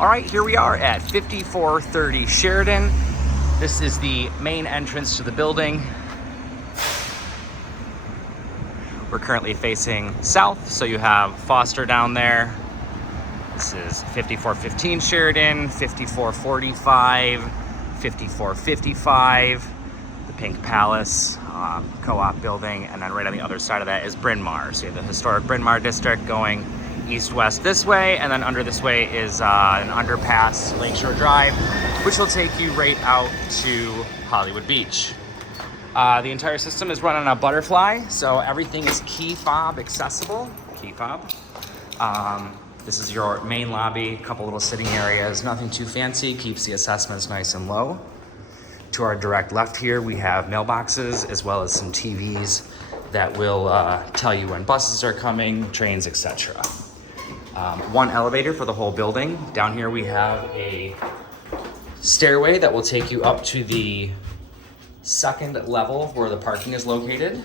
All right, here we are at 5430 Sheridan. This is the main entrance to the building. We're currently facing south, so you have Foster down there. This is 5415 Sheridan, 5445, 5455, the Pink Palace co-op building, and then right on the other side of that is Bryn Mawr. So you have the historic Bryn Mawr district going east-west this way, and then under this way is an underpass, Lakeshore Drive, which will take you right out to Hollywood Beach. The entire system is run on a butterfly, so everything is key fob accessible. Key fob. This is your main lobby, a couple little sitting areas, nothing too fancy, keeps the assessments nice and low. To our direct left here, we have mailboxes as well as some TVs that will tell you when buses are coming, trains, etc. One elevator for the whole building. Down here we have a stairway that will take you up to the second level where the parking is located.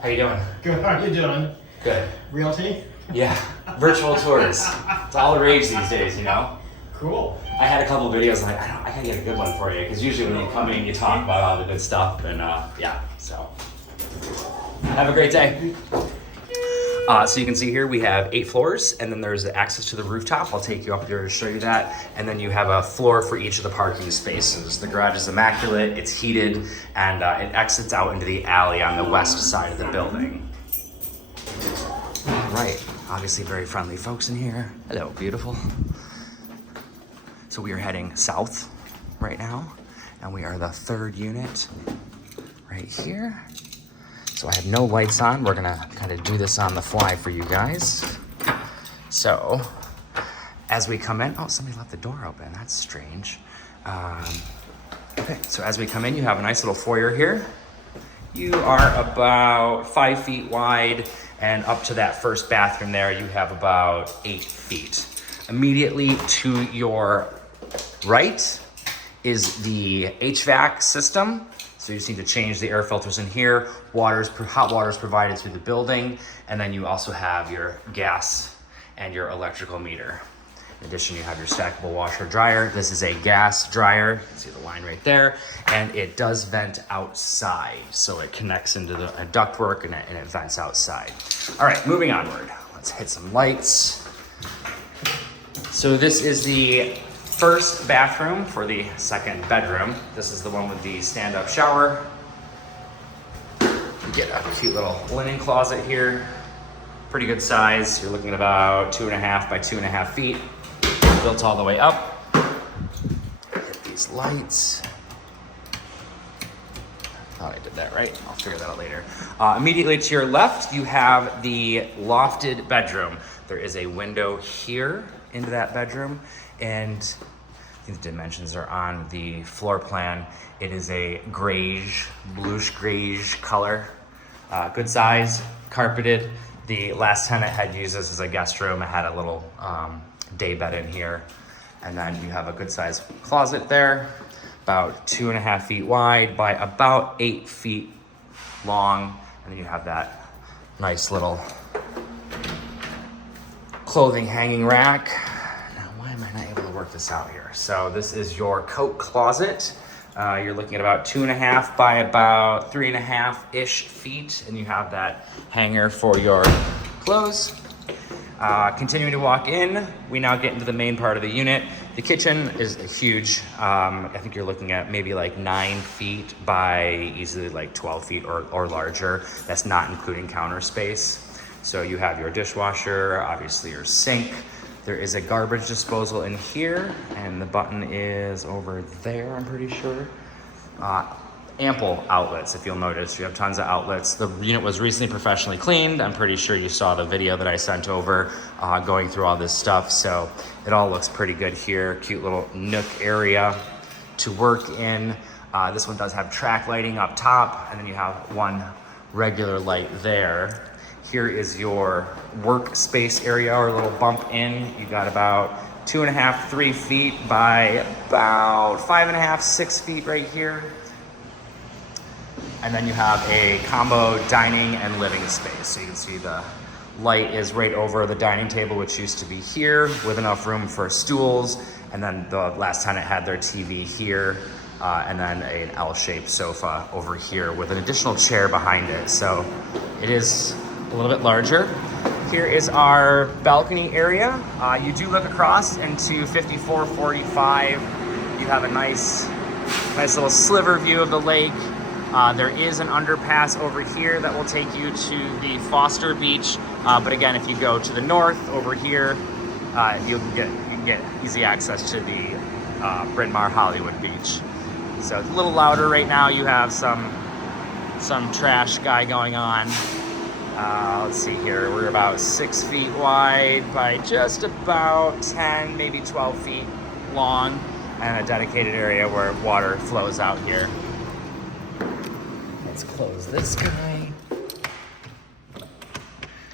How you doing? Good, how are you doing? Good. Realty? Yeah, virtual tours. It's all the rage these days, you know? Cool. I had a couple of videos like, I gotta get a good one for you, because usually when you come in, you talk about all the good stuff, and yeah, so. Have a great day. So you can see here we have 8 floors, and then there's access to the rooftop. I'll take you up there to show you that. And then you have a floor for each of the parking spaces. The garage is immaculate, it's heated, and it exits out into the alley on the west side of the building. All right, obviously very friendly folks in here. Hello, beautiful. So we are heading south right now, and we are the 3rd unit right here. So I have no lights on. We're gonna kind of do this on the fly for you guys. So as we come in, oh, somebody left the door open. That's strange. Okay, so as we come in, you have a nice little foyer here. You are about 5 feet wide, and up to that first bathroom there, you have about 8 feet. Immediately to your right is the HVAC system. So you just need to change the air filters in here. Hot water is provided through the building. And then you also have your gas and your electrical meter. In addition, you have your stackable washer dryer. This is a gas dryer. You can see the line right there. And it does vent outside. So it connects into the ductwork and it vents outside. All right, moving onward. Let's hit some lights. So this is the first bathroom for the second bedroom. This is the one with the stand-up shower. You get a cute little linen closet here. Pretty good size. You're looking at about 2.5 by 2.5 feet. Built all the way up. Hit these lights. Thought I did that right. I'll figure that out later. Immediately to your left, you have the lofted bedroom. There is a window here into that bedroom, and I think the dimensions are on the floor plan. It is a grayish, bluish grayish color. Good size, carpeted. The last tenant had used this as a guest room. It had a little day bed in here. And then you have a good size closet there, about 2.5 feet wide by about 8 feet long. And then you have that nice little clothing hanging rack. Now, why am I not able to work this out here? So this is your coat closet. You're looking at about 2.5 by about 3.5-ish feet, and you have that hanger for your clothes. Continuing to walk in, we now get into the main part of the unit. The kitchen is huge. I think you're looking at maybe like 9 feet by easily like 12 feet or larger. That's not including counter space. So you have your dishwasher, obviously your sink. There is a garbage disposal in here, and the button is over there, I'm pretty sure. Ample outlets, if you'll notice. You have tons of outlets. The unit was recently professionally cleaned. I'm pretty sure you saw the video that I sent over going through all this stuff. So it all looks pretty good here. Cute little nook area to work in. This one does have track lighting up top, and then you have one regular light there. Here is your workspace area, or a little bump in. You got about 2.5, 3 feet by about 5.5, 6 feet right here. And then you have a combo dining and living space. So you can see the light is right over the dining table, which used to be here, with enough room for stools. And then the last tenant had their TV here, and then an L-shaped sofa over here with an additional chair behind it. So it is a little bit larger. Here is our balcony area. You do look across into 5445. You have a nice little sliver view of the lake. There is an underpass over here that will take you to the Foster Beach. But again, if you go to the north over here, you can get easy access to the Bryn Mawr Hollywood Beach. So it's a little louder right now. You have some trash guy going on. Let's see here. We're about 6 feet wide by just about 10, maybe 12 feet long, and a dedicated area where water flows out here. Let's close this guy.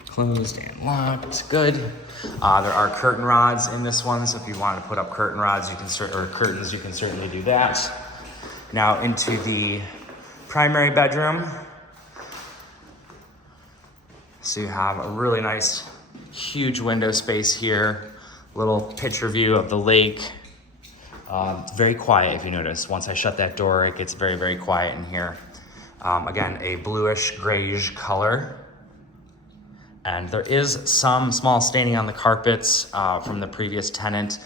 Closed and locked. Good. There are curtain rods in this one, so if you want to put up curtain rods, curtains, you can certainly do that. Now into the primary bedroom. So you have a really nice, huge window space here. Little picture view of the lake. Very quiet, if you notice. Once I shut that door, it gets very, very quiet in here. Again, a bluish grayish color. And there is some small staining on the carpets from the previous tenant.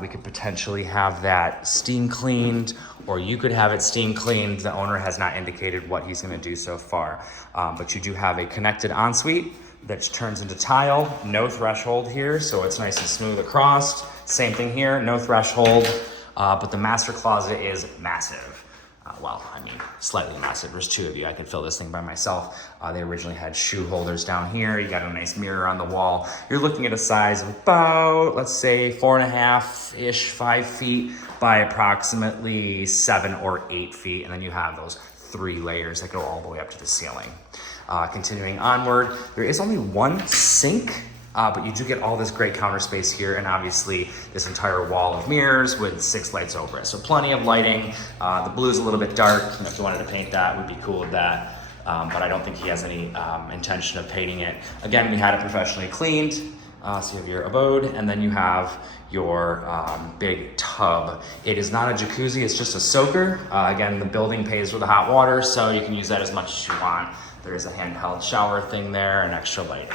We could potentially have that steam cleaned, or you could have it steam cleaned. The owner has not indicated what he's gonna do so far. But you do have a connected ensuite that turns into tile, no threshold here, so it's nice and smooth across. Same thing here, no threshold, but the master closet is massive. Well, I mean, slightly massive. There's two of you. I could fill this thing by myself. They originally had shoe holders down here. You got a nice mirror on the wall. You're looking at a size of about, let's say, 4.5-ish, 5 feet by approximately 7 or 8 feet. And then you have those 3 layers that go all the way up to the ceiling. Continuing onward, there is only one sink, but you do get all this great counter space here, and obviously this entire wall of mirrors with 6 lights over it. So plenty of lighting. The blue's a little bit dark. You know, if you wanted to paint that, we'd be cool with that. But I don't think he has any intention of painting it. Again, we had it professionally cleaned. So you have your abode, and then you have your big tub. It is not a jacuzzi, it's just a soaker. Again, the building pays for the hot water, so you can use that as much as you want. There is a handheld shower thing there and extra lighting.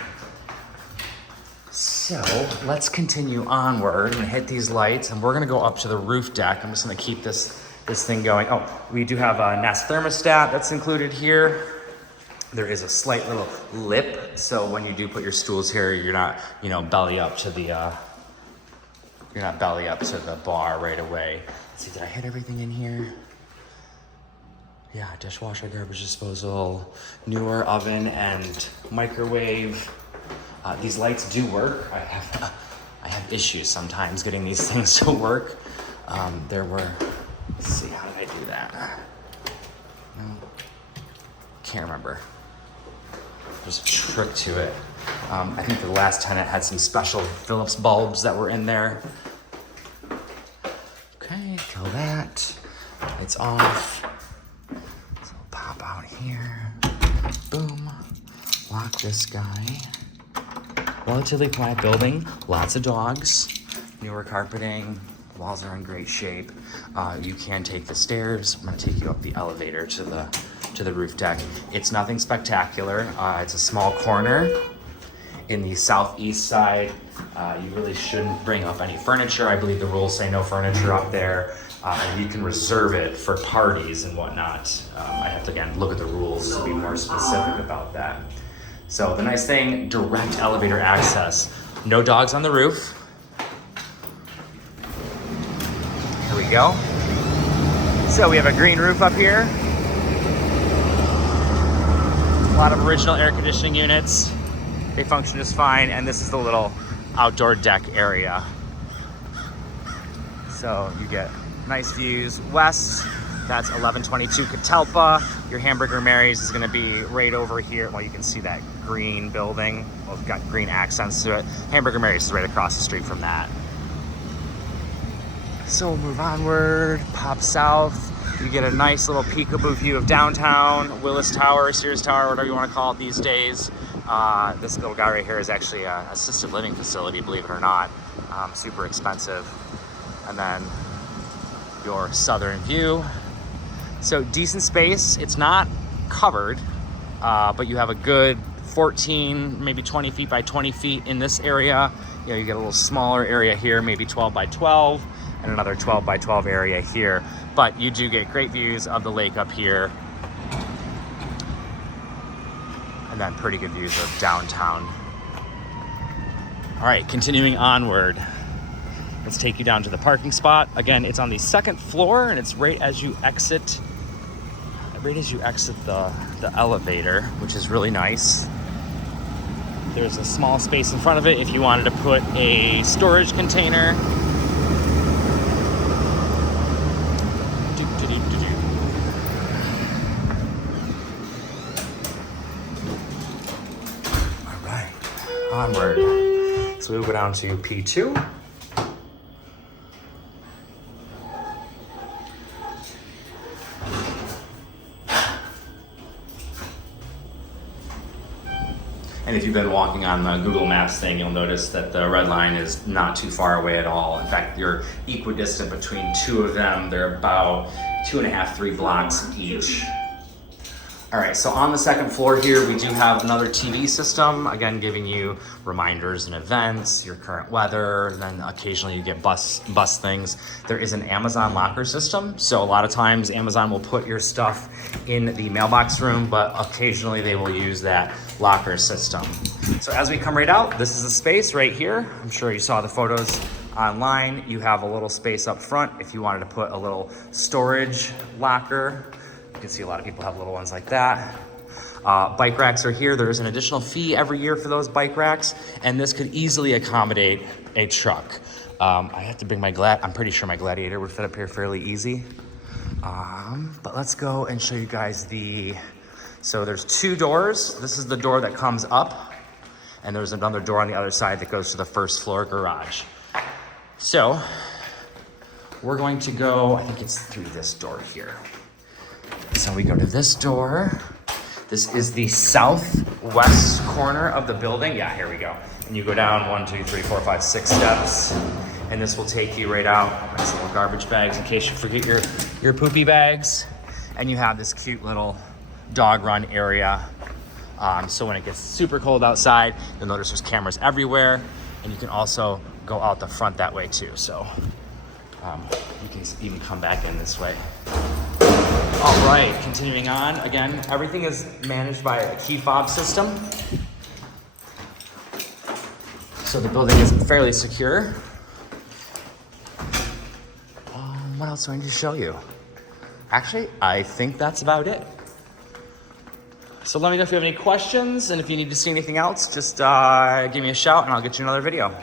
So let's continue onward and hit these lights, and we're gonna go up to the roof deck. I'm just gonna keep this thing going. Oh, we do have a Nest thermostat that's included here. There is a slight little lip, so when you do put your stools here, you're not, belly up to the bar right away. Let's see, did I hit everything in here? Yeah, dishwasher, garbage disposal, newer oven and microwave. These lights do work. I have issues sometimes getting these things to work. Let's see, how did I do that? No, can't remember. There's a trick to it. I think the last tenant had some special Phillips bulbs that were in there. Okay, kill that. It's off. So we'll pop out here. Boom. Lock this guy. Relatively quiet building. Lots of dogs. Newer carpeting. Walls are in great shape. You can take the stairs. I'm gonna take you up the elevator to the roof deck. It's nothing spectacular. It's a small corner in the southeast side. You really shouldn't bring up any furniture. I believe the rules say no furniture up there. And you can reserve it for parties and whatnot. I have to, again, look at the rules to be more specific about that. So the nice thing, direct elevator access. No dogs on the roof. Here we go. So we have a green roof up here. A lot of original air conditioning units. They function just fine. And this is the little outdoor deck area. So you get nice views west. That's 1122 Catalpa. Your Hamburger Mary's is gonna be right over here. Well, you can see that green building. Well, it's got green accents to it. Hamburger Mary's is right across the street from that. So we'll move onward, pop south. You get a nice little peekaboo view of downtown, Willis Tower, Sears Tower, whatever you wanna call it these days. This little guy right here is actually an assisted living facility, believe it or not. Super expensive. And then your southern view. So decent space. It's not covered, but you have a good 14, maybe 20 feet by 20 feet in this area. You know, you get a little smaller area here, maybe 12 by 12, and another 12 by 12 area here. But you do get great views of the lake up here. And then pretty good views of downtown. All right, continuing onward. Let's take you down to the parking spot. Again, it's on the second floor, and it's right as you exit the elevator, which is really nice. There's a small space in front of it if you wanted to put a storage container. All right, onward. So we'll go down to P2. And if you've been walking on the Google Maps thing, you'll notice that the red line is not too far away at all. In fact, you're equidistant between two of them. They're about 2.5, 3 blocks each. All right, so on the second floor here, we do have another TV system, again, giving you reminders and events, your current weather, and then occasionally you get bus things. There is an Amazon locker system, so a lot of times Amazon will put your stuff in the mailbox room, but occasionally they will use that locker system. So as we come right out, this is the space right here. I'm sure you saw the photos online. You have a little space up front if you wanted to put a little storage locker. You can see a lot of people have little ones like that. Bike racks are here. There is an additional fee every year for those bike racks, and this could easily accommodate a truck. I have to bring I'm pretty sure my Gladiator would fit up here fairly easy. But let's go and show you guys so there's 2 doors. This is the door that comes up, and there's another door on the other side that goes to the first floor garage. So we're going to go, I think it's through this door here. So we go to this door. This is the southwest corner of the building. Yeah, here we go. And you go down 1, 2, 3, 4, 5, 6 steps. And this will take you right out. Nice little garbage bags in case you forget your poopy bags. And you have this cute little dog run area. So when it gets super cold outside, you'll notice there's cameras everywhere. And you can also go out the front that way too. So you can even come back in this way. All right, continuing on. Again, everything is managed by a key fob system. So the building is fairly secure. What else do I need to show you? Actually, I think that's about it. So let me know if you have any questions, and if you need to see anything else, just give me a shout and I'll get you another video.